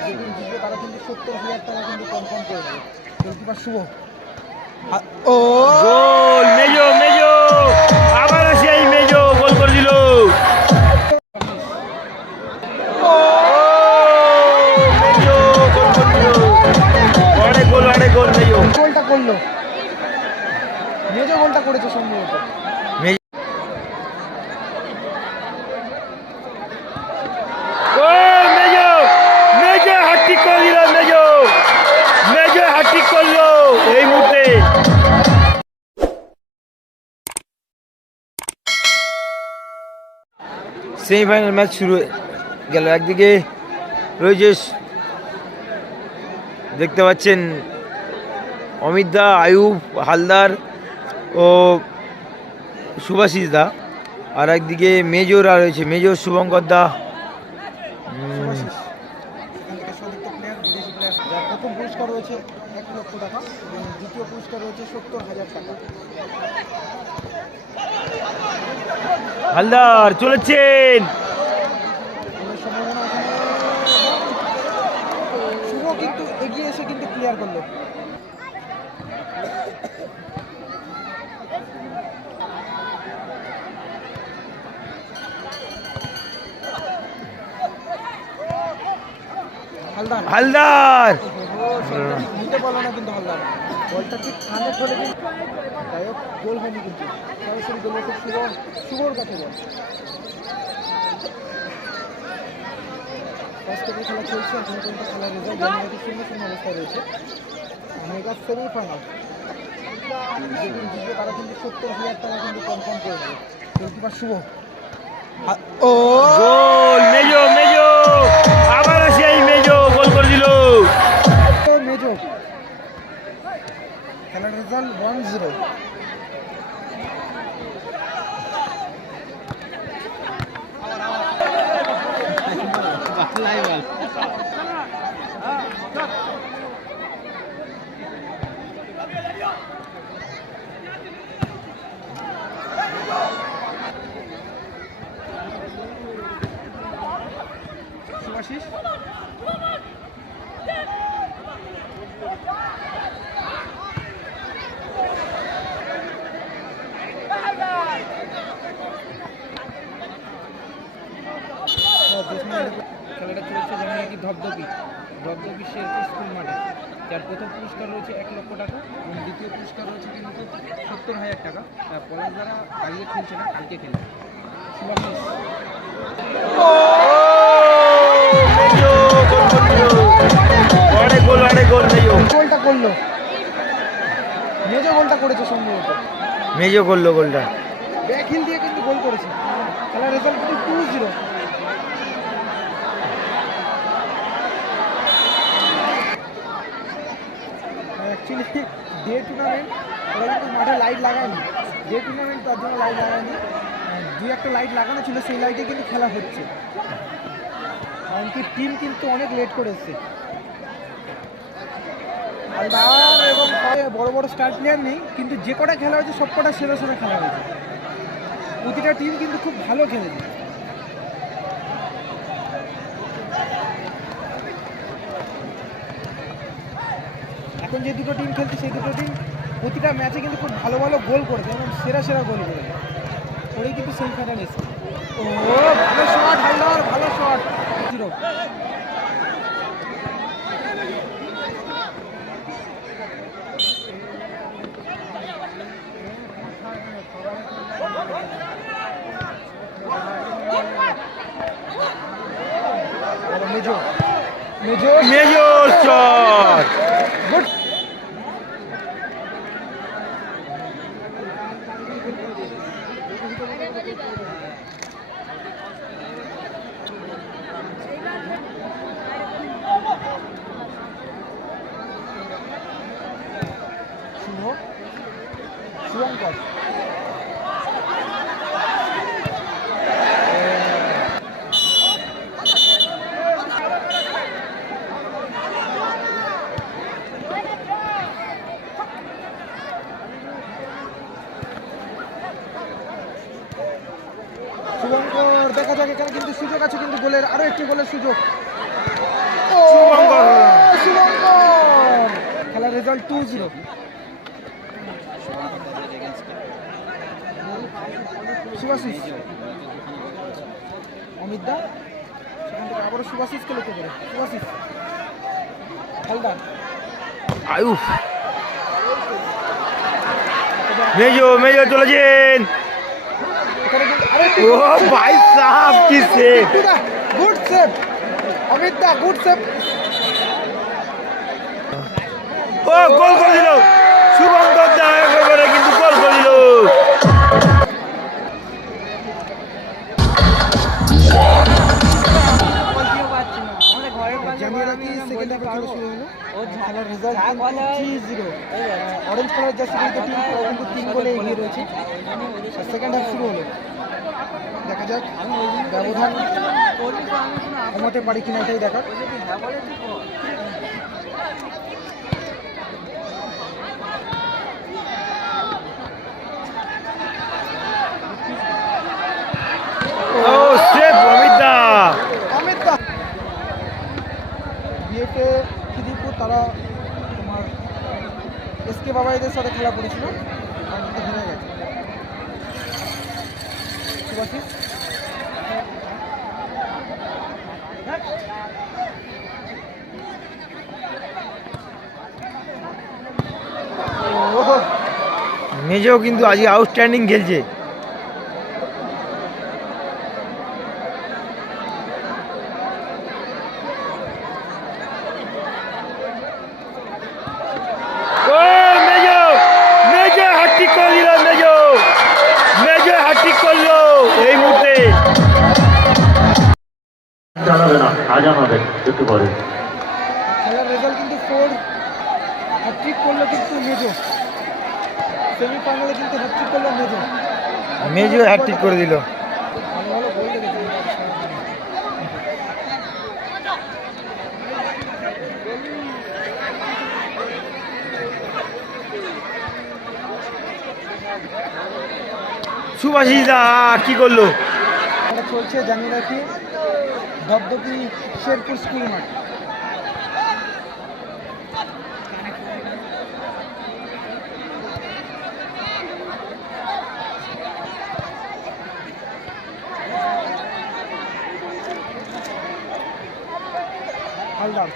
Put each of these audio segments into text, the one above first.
যেদিন জিতবে তারা কিন্তু সত্তর হাজার টাকা কিন্তু কনফার্ম করে দেবে গোলকিপার শুভ ও গোল মেজো মেজো আবার মেজো। করে দিল গোলটা করল। মেজো গোলটা করেছে সম্ভবত। সেমিফাইনাল ম্যাচ শুরু হয়ে গেল। একদিকে রয়েছে দেখতে পাচ্ছেন অমিত দা আয়ুব হালদার ও সুভাষিস দা। আর একদিকে মেজর আর রয়েছে মেজর শুভঙ্কর দা। প্রথম পুরস্কার রয়েছে এক লক্ষ টাকা। দ্বিতীয় পুরস্কার রয়েছে সত্তর হাজার টাকা। হালদার চলেছেন। কিন্তু এগিয়ে এসে কিন্তু ক্লিয়ার করল। হালদার। হালদার! নিতে পারল না কিন্তু হালদার। বলটা ঠিক কিন্তু যাই হোক গোল হয়নি কিন্তু। সরাসরি গোল খুব শুভ শুভর কাছে বল ফার্স্ট খেলা চলছে। এখন পর্যন্ত খেলার রেজাল্ট জানুয়ারি শূন্য শূন্য অবস্থায় রয়েছে। মেগা সেমিফাইনাল যেদিন জিতবে তারা কিন্তু সত্তর হাজার টাকা কিন্তু কনফার্ম করে দেবে। Goalkeeper Shubho. Oh! Goal! Result one zero Shubhashis খেলাটা চলছে যেমন কি ধপধপি ধপধপি শেরপুর স্কুল মাঠে। যার প্রথম পুরস্কার রয়েছে এক লক্ষ টাকা এবং দ্বিতীয় পুরস্কার রয়েছে কিন্তু সত্তর হাজার টাকা। পলাশ দ্বারা আজকে খেলছে না কালকে মেজো গোলটা করল। মেজো গোলটা করেছে সম্ভবত। মেজো করল গোলটা। ব্যাক হিল দিয়ে কিন্তু গোল করেছে। খেলার রেজাল্ট কিন্তু two zero actually day tournament ওরা কিন্তু মাঠে লাইট লাগায়নি। ডে টুর্নামেন্ট তার জন্য লাইট লাগায়নি। দু একটা লাইট লাগানো ছিল, সেই লাইটে কিন্তু খেলা হচ্ছে। এমনকি টিম কিন্তু অনেক লেট করে এবং বড় বড় স্টার প্লেয়ার নেই, কিন্তু যে কটা খেলা হয়েছে সব কটা সেরা সেরা খেলা হয়েছে। প্রতিটা টিম কিন্তু খুব ভালো খেলেছে। এখন যে দুটো টিম খেলছে সেই দুটো টিম প্রতিটা ম্যাচে কিন্তু খুব ভালো ভালো গোল করেছে এবং সেরা সেরা গোল করেছে। করেই কিন্তু সেই ফাইনাল এসছে। ও ভালো শট হালদার ভালো শট জিরো। মেজো মেজো মেজো শট সংঘ শুভঙ্কর দেখা যাক এখানে কিন্তু সুযোগ আছে কিন্তু গোলের আরও একটি গোলের সুযোগ। খেলার result two zero Shubhashis Amit da? সেখান থেকে আবারও শুভাশিসকে লক্ষ্য করে। শুভাশিস হালদার। আয়ুফ মেজো মেজো চলেছেন। ও ভাই সাহাব কি সে good save. Amit da good save. ও গোল করে দিল। Three zero orange colour jersey কিন্তু টিম কিন্তু তিন গোলে এগিয়ে রয়েছে। সেকেন্ড হাফ শুরু হলো। দেখা যাক ব্যবধান কমাতে পারি কিনা এটাই দেখার oh safe Amit da Amit da BFA Khidirpur তারা তোমার এসকে বাবা এদের সাথে খেলা শুভাশিস? ওহ, কিন্তু আজকে আউটস্ট্যান্ডিং খেলছে। একটু পরে খেলার রেজাল্ট কিন্তু ফোর হ্যাট্রিক করল কিন্তু মেজো। সেমিফাইনালে কিন্তু হ্যাট্রিক করল মেজো। মেজো হ্যাট্রিক করে দিল। সুভাষিস দা কি করল? চলছে জানিয়ে রাখি দপদপি শেরপুর স্কুল মাঠ। Haldar.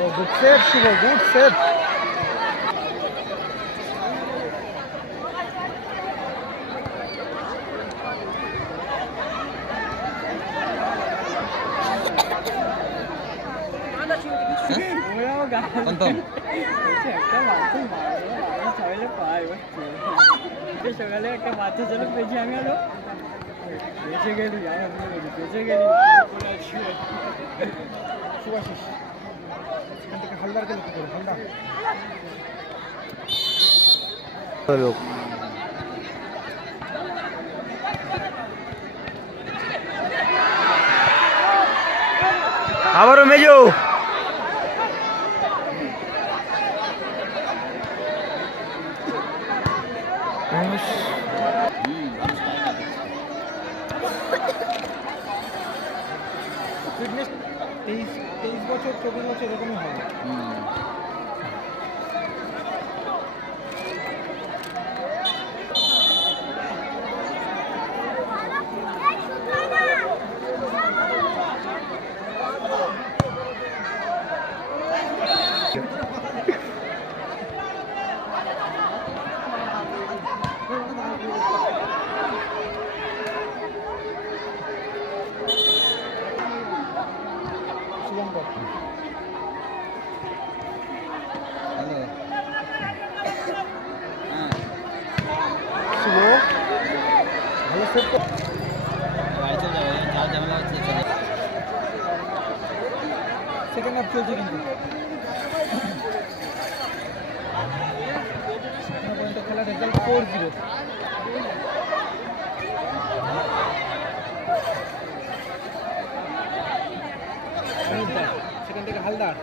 Oh good save Shubho good save সকালে একটা বাচ্চা ছিল পেয়েছি আমি আরও বেঁচে গেলি আমার বেঁচে গেলি শুভাশিস এখান থেকে হালদারকে লক্ষ্য করো হালদার লোক আবারও মেজো। ফিটনেস তেইশ তেইশ বছর চব্বিশ বছর এরকমই হবে সেকেন্ড হাফ চলছে কিন্তু খেলার রেজাল্ট ফোর জিরো সেখান থেকে হালদার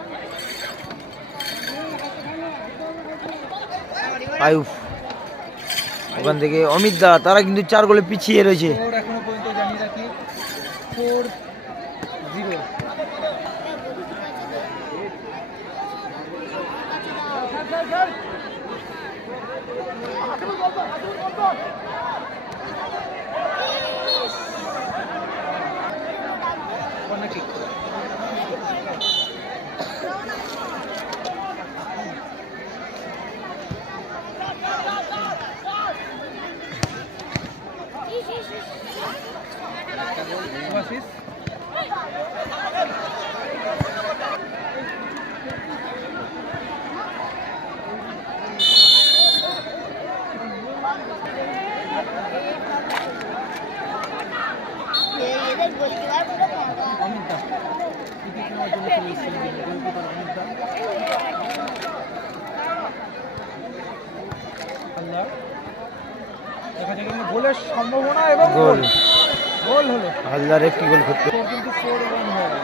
আয়ুফ। ওখান থেকে অমিত দা তারা কিন্তু চার গোলে পিছিয়ে রয়েছে। Come on, come on, come four গোলের সম্ভাবনা এবং গোল। গোল হলো। হালদার একটি গোল করতে। কিন্তু ফোর ওয়ান হয়ে গেল।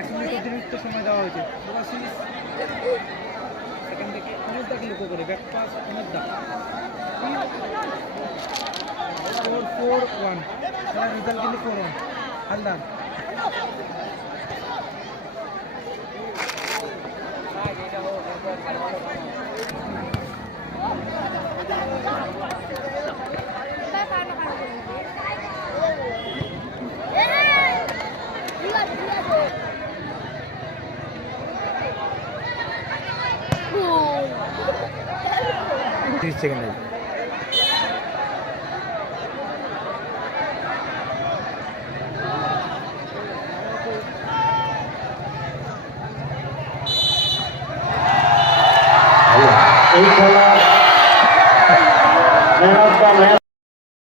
এক মিনিট অতিরিক্ত সময় দেওয়া হয়েছে। থেকে লক্ষ্য করে back pass Amit four four one. Result কিন্তু ফোর ওয়ান হালদার। তিরিশ সেকেন্ড। আছে